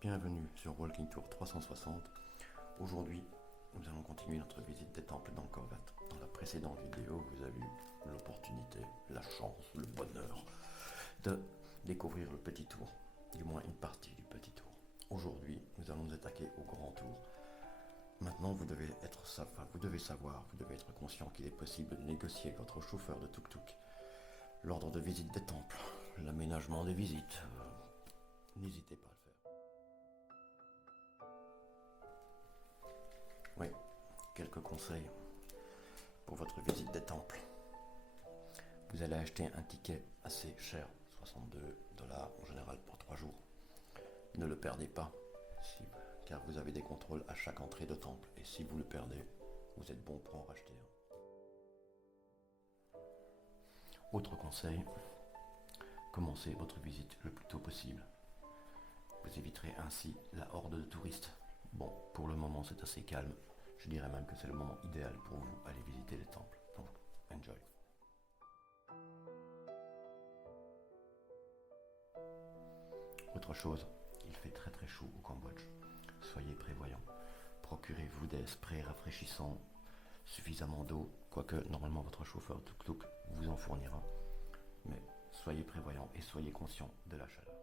Bienvenue sur Walking Tour 360. Aujourd'hui, nous allons continuer notre visite des temples d'Angkor Wat. Dans la précédente vidéo, vous avez eu l'opportunité, la chance, le bonheur de découvrir le petit tour, du moins une partie du petit tour. Aujourd'hui, nous allons nous attaquer au grand tour. Maintenant, vous devez être conscient qu'il est possible de négocier avec votre chauffeur de tuk-tuk l'ordre de visite des temples, l'aménagement des visites. N'hésitez pas à le faire. Oui, quelques conseils pour votre visite des temples. Vous allez acheter un ticket assez cher, $62 en général pour 3 jours. Ne le perdez pas, car vous avez des contrôles à chaque entrée de temple. Et si vous le perdez, vous êtes bon pour en racheter un. Autre conseil, commencez votre visite le plus tôt possible. Vous éviterez ainsi la horde de touristes. Bon, pour le moment c'est assez calme. Je dirais même que c'est le moment idéal pour vous aller visiter les temples. Donc, enjoy. Autre chose, il fait très très chaud au Cambodge. Soyez prévoyants. Procurez-vous des sprays rafraîchissants, suffisamment d'eau, quoique normalement votre chauffeur tuk-tuk vous en fournira. Mais soyez prévoyants et soyez conscients de la chaleur.